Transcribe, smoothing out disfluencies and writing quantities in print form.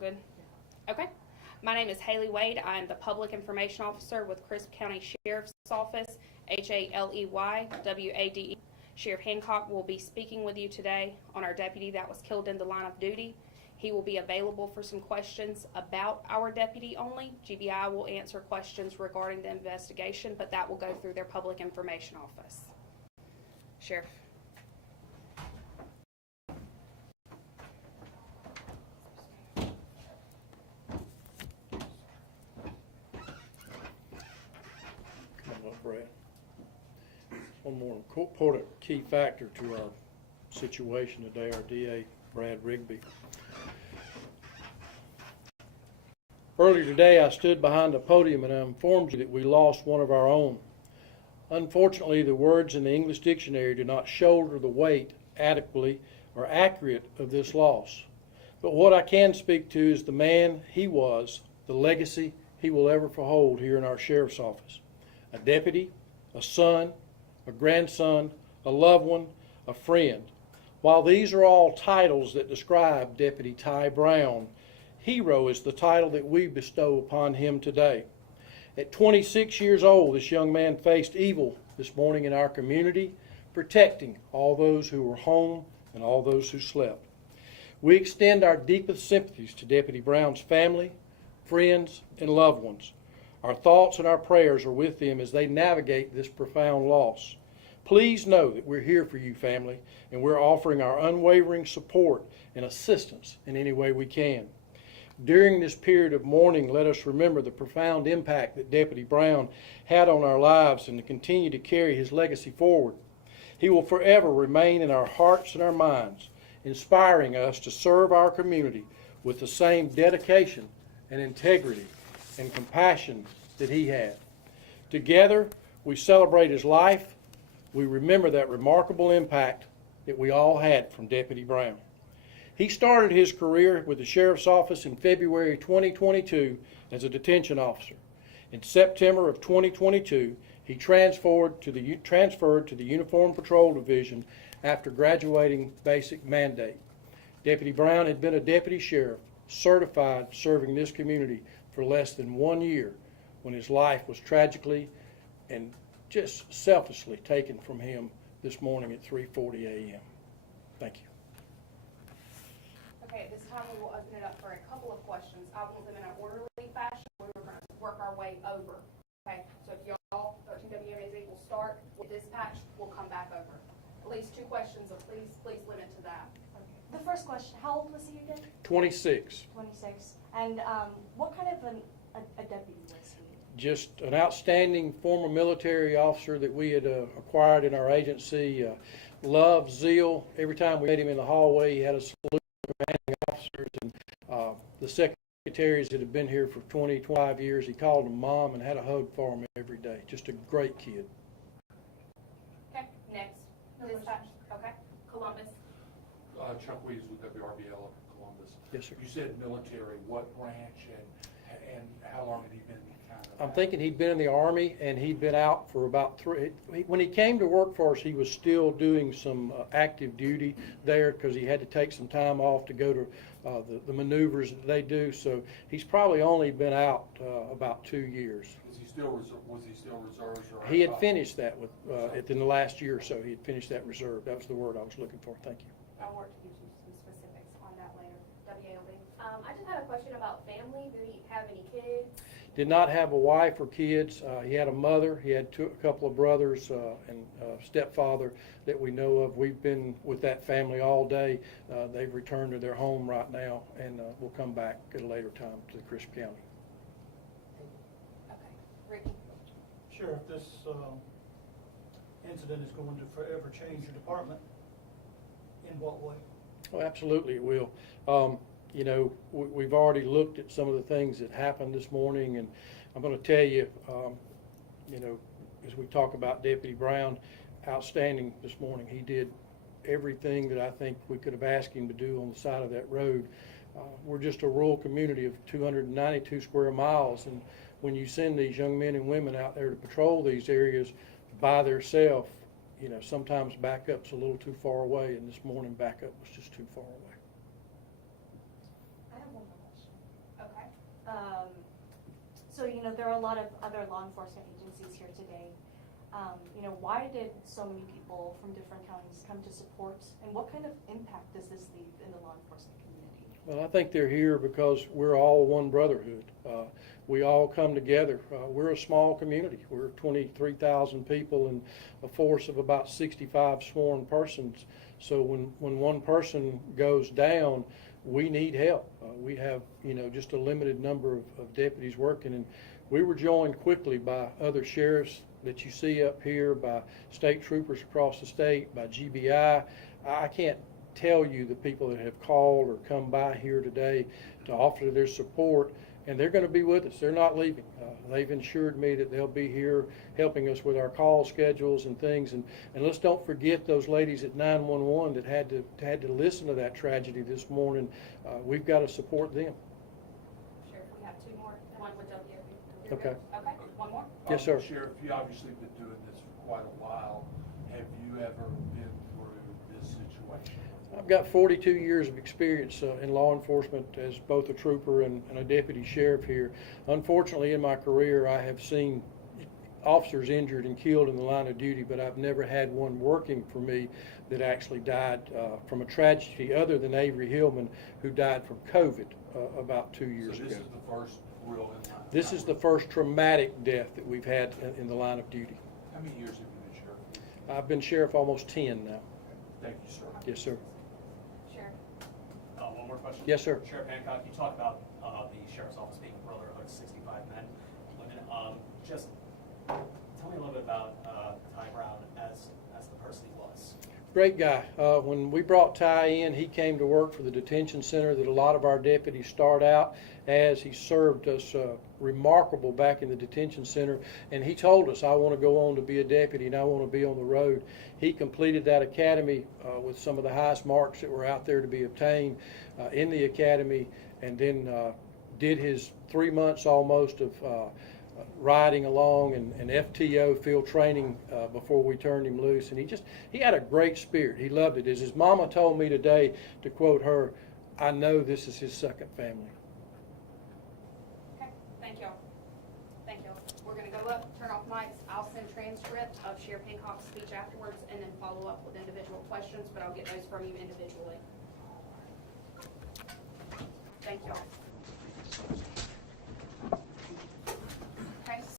Good. Okay. My name is Haley Wade. I am the Public Information Officer with Crisp County Sheriff's Office, HALEYWADE. Sheriff Hancock will be speaking with you today on our deputy that was killed in the line of duty. He will be available for some questions about our deputy only. GBI will answer questions regarding the investigation, but that will go through their Public Information Office. Sheriff. Brad. One more important key factor to our situation today, our DA, Brad Rigby. Earlier today, I stood behind the podium and I informed you that we lost one of our own. Unfortunately, the words in the English dictionary do not shoulder the weight adequately or accurate of this loss. But what I can speak to is the man he was, the legacy he will ever hold here in our sheriff's office. A deputy, a son, a grandson, a loved one, a friend. While these are all titles that describe Deputy Ty Brown, hero is the title that we bestow upon him today. At 26 years old, this young man faced evil this morning in our community, protecting all those who were home and all those who slept. We extend our deepest sympathies to Deputy Brown's family, friends, and loved ones. Our thoughts and our prayers are with them as they navigate this profound loss. Please know that we're here for you, family, and we're offering our unwavering support and assistance in any way we can. During this period of mourning, let us remember the profound impact that Deputy Brown had on our lives and to continue to carry his legacy forward. He will forever remain in our hearts and our minds, inspiring us to serve our community with the same dedication and integrity and compassion that he had. Together, we celebrate his life. We remember that remarkable impact that we all had from Deputy Brown. He started his career with the Sheriff's Office in February 2022 as a detention officer. In September of 2022, he transferred to the Uniform Patrol Division after graduating basic mandate. Deputy Brown had been a deputy sheriff, certified, serving this community for less than 1 year when his life was tragically and just selfishly taken from him this morning at 3:40 a.m. Thank you. Okay, at this time we will open it up for a couple of questions. I want them in an orderly fashion. We're going to work our way over. Okay, so if y'all, 13WMAZ will start with dispatch, we'll come back over. At least 2 questions, so please limit to that. The first question, how old was he again? 26. 26. And what kind of a deputy was he? Just an outstanding former military officer that we had acquired in our agency. Love, zeal. Every time we met him in the hallway, he had a salute of commanding officers. And the secretaries that have been here for 20, 25 years, he called them mom and had a hug for them every day. Just a great kid. Okay, next. Dispatch. Okay, Columbus. Chuck Weeds with WRBL up in Columbus. Yes, sir. You said military. What branch and how long had he been? I'm thinking he'd been in the Army and he'd been out for about 3. When he came to work for us, he was still doing some active duty there because he had to take some time off to go to the maneuvers that they do. So he's probably only been out about 2 years. Was he still reserves? Or he had finished that with in the last year or so. He had finished that reserve. That was the word I was looking for. Thank you. I'll work to give you some specifics on that later. WALB. I just had a question about family. Did he have any kids? Did not have a wife or kids. He had a mother. He had a couple of brothers and a stepfather that we know of. We've been with that family all day. They've returned to their home right now, and we'll come back at a later time to Crisp County. Okay. Ricky. Sheriff, this incident is going to forever change your department. In what way? Oh, absolutely it will. You know, we've already looked at some of the things that happened this morning, and I'm going to tell you, you know, as we talk about Deputy Brown, outstanding this morning. He did everything that I think we could have asked him to do on the side of that road. We're just a rural community of 292 square miles, and when you send these young men and women out there to patrol these areas by themselves, you know, sometimes backup's a little too far away, and this morning backup was just too far away. I have one more question. you know, there are a lot of other law enforcement agencies here today. You know, why did so many people from different counties come to support, and what kind of impact does this leave in the law enforcement community? Well, I think they're here because we're all one brotherhood. We all come together. We're a small community. We're 23,000 people and a force of about 65 sworn persons. So when one person goes down, we need help. We have, you know, just a limited number of deputies working, and we were joined quickly by other sheriffs that you see up here, by state troopers across the state, by GBI. I can't tell you the people that have called or come by here today to offer their support, and they're going to be with us. They're not leaving. They've assured me that they'll be here helping us with our call schedules and things. And let's don't forget those ladies at 911 that had to listen to that tragedy this morning. We've got to support them. Sheriff, we have two more. One with WFB. Okay. Okay, one more. Yes, sir. Sheriff, you obviously been doing this for quite a while. Have you ever been through this situation? I've got 42 years of experience in law enforcement as both a trooper and a deputy sheriff here. Unfortunately, in my career, I have seen officers injured and killed in the line of duty, but I've never had one working for me that actually died from a tragedy other than Avery Hillman, who died from COVID about 2 years So ago. this is the first real in-line? This is the first traumatic death that we've had in the line of duty. How many years have you been sheriff? I've been sheriff almost 10 now. Thank you, sir. Yes, sir. Sheriff. One more question. Yes, sir. Sheriff Hancock, you talked about the sheriff's office being a brotherhood, 65 men, women. Just tell me a little bit about Ty Brown as the person he was. Great guy. When we brought Ty in, he came to work for the detention center that a lot of our deputies start out as. He served us remarkable back in the detention center, and he told us, I want to go on to be a deputy and I want to be on the road. He completed that academy with some of the highest marks that were out there to be obtained in the academy, and then did his 3 months almost of riding along and FTO field training before we turned him loose. And he had a great spirit. He loved it. As his mama told me today, to quote her, I know this is his second family. Okay, thank y'all. Thank y'all. We're gonna go up, turn off mics. I'll send transcript of Sheriff Hancock's speech afterwards and then follow up with individual questions, but I'll get those from you individually. Thank y'all.